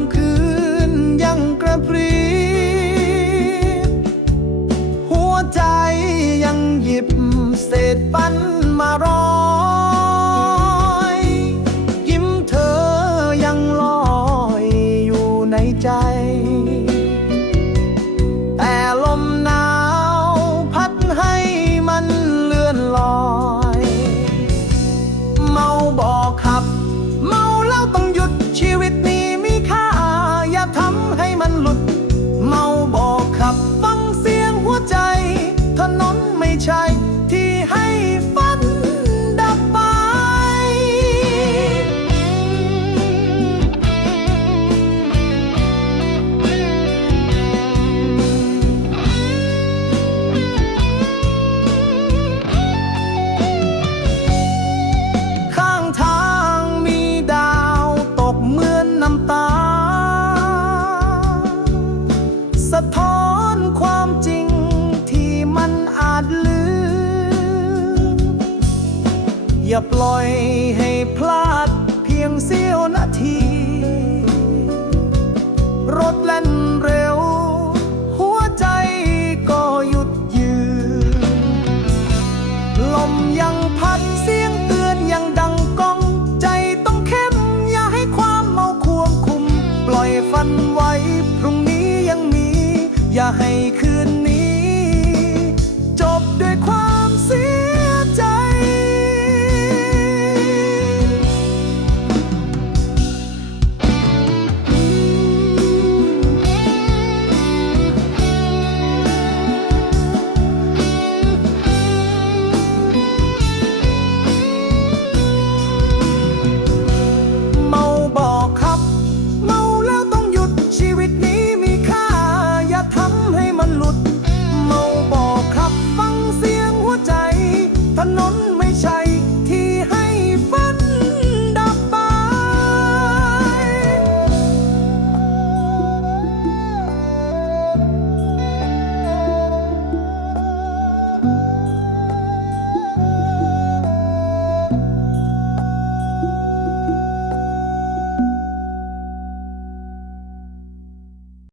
ำคืนยังกระปริหัวใจยังหยิบเศษปั้นมาร้อยยิ้มเธอยังลอยอยู่ในใจ อย่าปล่อยให้พลาดเพียงเสี้ยวนาที รถแล่นเร็ว หัวใจก็หยุดยืน ลมยังพัดเสียงเตือนยังดังก้อง ใจต้องเข้ม อย่าให้ความเมาควบคุม ปล่อยฟันไว้ พรุ่งนี้ยังมี อย่าให้